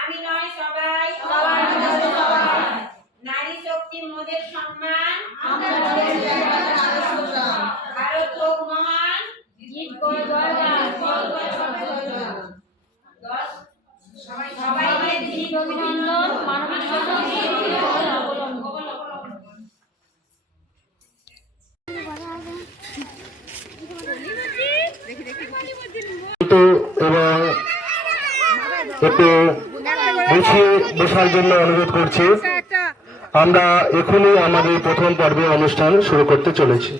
আমি নয় সবাই, নারী শক্তি মোদের সম্মান, ভারত হোক মহান, সবাইকে দিক অভিনন্দন, মানবিক এবং একটু গুছিয়ে বসার জন্য অনুরোধ করছি। আমরা এখনই আমাদের প্রথম পর্বের অনুষ্ঠান শুরু করতে চলেছি।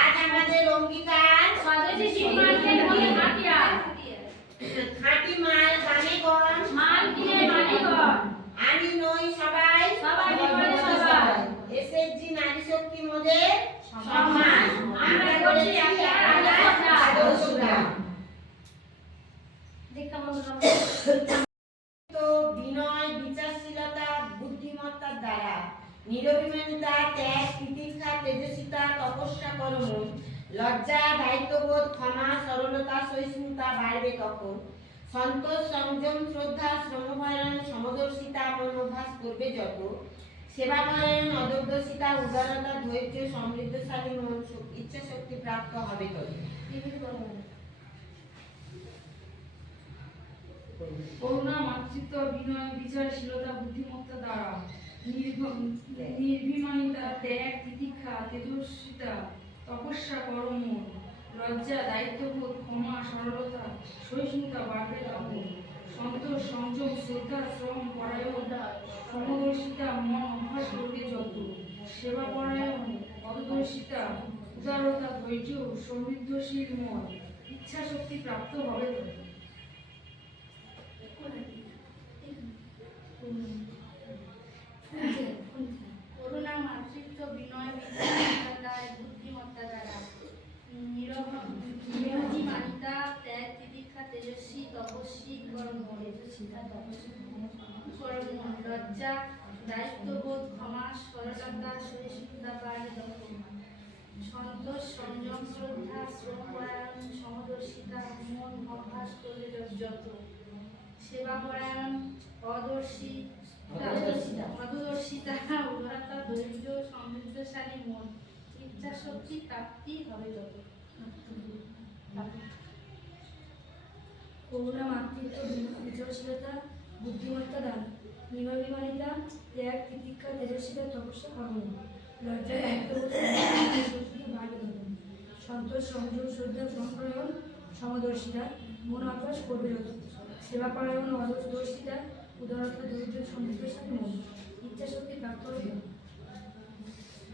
আজ আমাদের অঙ্গীকার খাঁটি মাল দামে কম, আমি নই সবাই, এসএসজি নারী শক্তি মোদের সম্মান, আমরা করছি বিনয় বিচারশীলতা বুদ্ধিমত্তার দ্বারা নিরভিমানিতা ত্যাগ তিতিক্ষা তেজস্বিতা তপস্যা কর্ম লজ্জা দায়িত্ববোধ ক্ষমা সরলতা সহিষ্ণুতা বাড়বে তখন সন্তোষ সংযম শ্রদ্ধা শ্রমপরায়ণ সমদর্শিতা মনোভাস করবে যত সেবাপরায়ণ অদূরদর্শিতা উদারতা ধৈর্য সমৃদ্ধশালী মন ইচ্ছা শক্তি প্রাপ্ত হবে তত। করুণা মাতৃত্ব বিনয় বিচারশীলতা বুদ্ধিমত্তা দ্বারা নির্ভিমানিতা ত্যাগ তিতিক্ষা তেজস্বিতা তপস্যা কর্ম লজ্জা দায়িত্ববোধ ক্ষমা সরলতা সহিষ্ণুতা বাড়বে তখন সন্তোষ সংযম শ্রদ্ধা শ্রম পরায়ণ সমদর্শিতা মন অভ্যাস করবে যত সেবা পরায়ণ অদূরদর্শিতা উদারতা ধৈর্য সমৃদ্ধশীল মন ইচ্ছা শক্তি প্রাপ্ত হবে তত। করুণা মাতৃত্ব বিনয় বিচারশীলতা বুদ্ধিমত্তা দ্বারা নিরভিমানিতা ত্যাগ তিতিক্ষা তেজস্বী তপস্বী কর্ম লজ্জা দায়িত্ববোধ ক্ষমা সরলতা সহিষ্ণুতা বাড়বে তখন সন্তোষ সংযম শ্রদ্ধা শ্রমপরায়ণ সমদর্শিতা মন অভ্যাস করবে যত সেবাপরায়ণ অদূরদর্শিতা উদারতা ধৈর্য সমৃদ্ধশালী মন ইচ্ছা শক্তি প্রাপ্তি হবে যত। করুণা মাতৃত্ব বিচারশীলতা বুদ্ধিমত্তা দান নিরভিমানিতা ত্যাগ তিতিক্ষা তেজস্বিতা তপস্যা কর্ম লজ্জা দায়িত্ববোধ বাড়বে তখন সন্তোষ সংযম শ্রদ্ধা সম্প্রয়ণ সমদর্শিতা মন অভ্যাস করবে যত সেবাপরায়ণ অদূরদর্শিতা উদারতা ধৈর্য সমৃদ্ধশালী মন ইচ্ছা শক্তি প্রাপ্ত হবে।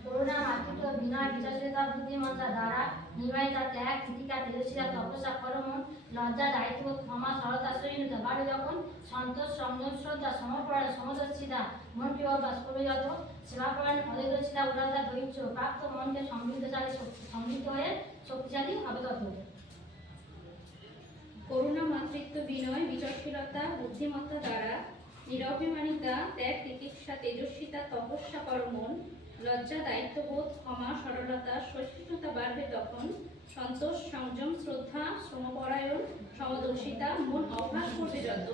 করুণা মাতৃত্ব বিনয় বিচারশীলতা বুদ্ধিমত্তা দ্বারা নির্বাহিতা ত্যাগ তিতিক্ষা তেজস্বিতা তপস্যা কর্ম লজ্জা দায়িত্ববোধ ক্ষমা সরলতা সহিষ্ণুতা বাড়বে যখন সন্তোষ সংযম শ্রদ্ধা সমপরায়ণ সমদর্শিতা মনকে অভ্যাস করবে যত সেবাপরায়ণ অদূরদর্শিতা উদারতা ধৈর্য প্রাপ্ত মনকে সমৃদ্ধ হয়ে শক্তিশালী হবে তত। করুণা মাতৃত্ব বিনয় বিচক্ষণতা বুদ্ধিমত্তা দ্বারা নিরভিমানিতা ত্যাগ তিতিক্ষা তেজস্বিতা তপস্যা কর্ম লজ্জা দায়িত্ববোধ ক্ষমা সরলতা সহিষ্ণুতা বাড়বে তখন সন্তোষ সংযম শ্রদ্ধা শ্রমপরায়ণ সমদর্শিতা মন অভ্যাস করবে যত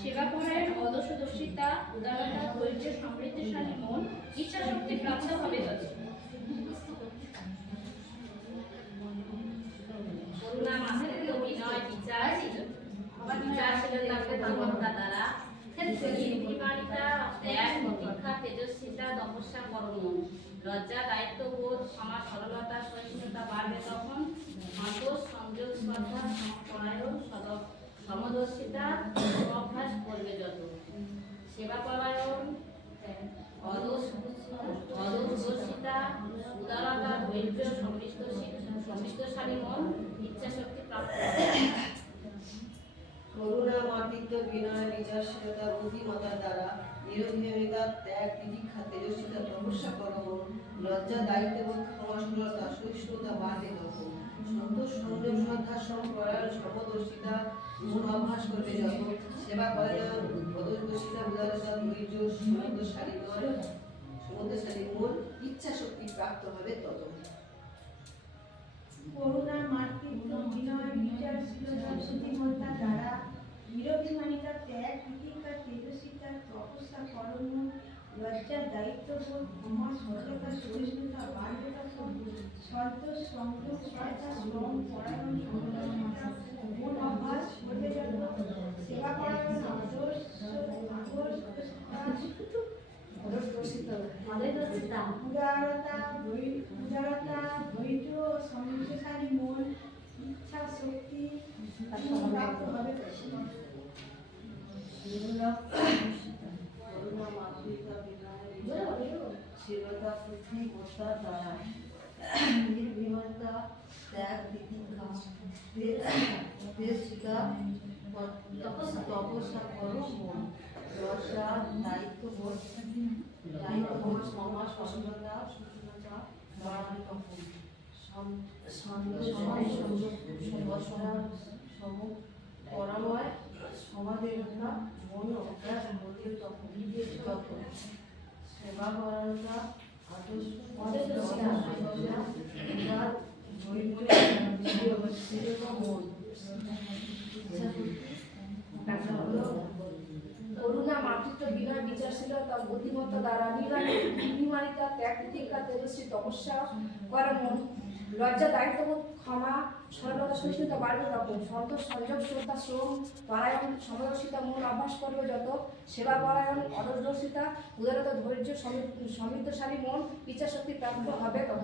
সেবাপরায়ণ অদর্শদর্শিতা উদারতা ধৈর্য সমৃদ্ধশালী মন ইচ্ছা শক্তি প্রাপ্ত হবে তত। করুণা মাতৃত্ব বিনয় বিচারশীলতা বুদ্ধিমত্তা দ্বারা নির্ভিমানিতা ত্যাগ তিতিক্ষা তেজস্বিতা তপস্যা কর্ম লজ্জা দায়িত্ববোধ ক্ষমা সরলতা সহিষ্ণুতা বাড়বে তখন সন্তোষ সংযম শ্রদ্ধা সমপরায়ণ সমদর্শিতা অভ্যাস করবে যত সেবাপরায়ণ অদূরদর্শিতা উদারতা ধৈর্য সমৃদ্ধশালী মন ইচ্ছা শক্তি প্রাপ্ত। করুণা মাতৃত্ব বিনয় বিচারশীলতা বুদ্ধিমত্তা দ্বারা নিরভিমানিতা ত্যাগ তিতিক্ষা তেজস্বিতা তপস্যা কর্ম লজ্জা দায়িত্ববোধ ক্ষমা সরলতা সহিষ্ণুতা বাড়বে তখন সন্তোষ সংযম শ্রদ্ধা সম্পরায়ণ সমদর্শিতা মন অভ্যাস করবে যত, সেবা করে যেমন অদূরদর্শিতা, উদারতা, ধৈর্য, সমুদ্রশালী মন, ইচ্ছা শক্তি প্রাপ্ত হবে তত। করুণা, মাতৃত্ব, বিনয়, বিচারশীলতা, বুদ্ধিমত্তা দ্বারা নিরভিমানিতা, ত্যাগ, তিতিক্ষা, তেজস্বিতা, তপস্যা, কর্ম, লজ্জা, দায়িত্ববোধ, ক্ষমা, সরলতা, সহিষ্ণুতা, বার্ধতা, সন্তোষ, সংযম, শ্রদ্ধা, শ্রম, পরায়ণ, সংযমতা, মন অভ্যাস করবে যত, সেবা পরায়ণ, উদারতা, ধৈর্য, সমৃদ্ধশালী মন, ইচ্ছা শক্তি প্রাপ্ত হবে। করুণা, মাতৃত্ব, বিনয়, শীলতা, বুদ্ধিমত্তা দ্বারা নির্ভীমতা, ত্যাগ, তিতিক্ষা, তেজস্বিতা, তপস্যা, করম, লজ্জা, দায়িত্ববোধ, ক্ষমা, সরলতা, সুশীলতা, পরাময়, সমাধিরতা, মন অভ্যাস করবে যত, সেবা পরায়ণতা, করুণা, মাতৃত্ব, বিনয়, বিচারশীলতা, বুদ্ধিমত্তা দ্বারা নির্বিমানিতা, ত্যাগ, তিতিক্ষা, তেজস্বী, তপস্যা, কর্ম, লজ্জা, দায়িত্ববোধ, ক্ষমা, সরলতা, সহিষ্ণুতা, বাড়বে রকম, সন্তোষ, সংযম, শ্রদ্ধা, শ্রম, পরায়ণ, সমদর্শিতা, মন অভ্যাস করবে যত, সেবা পরায়ণ, অদর্শিতা, উদারতা, ধৈর্য, সমৃদ্ধশালী মন, ইচ্ছা শক্তি প্রাপ্ত হবে তত।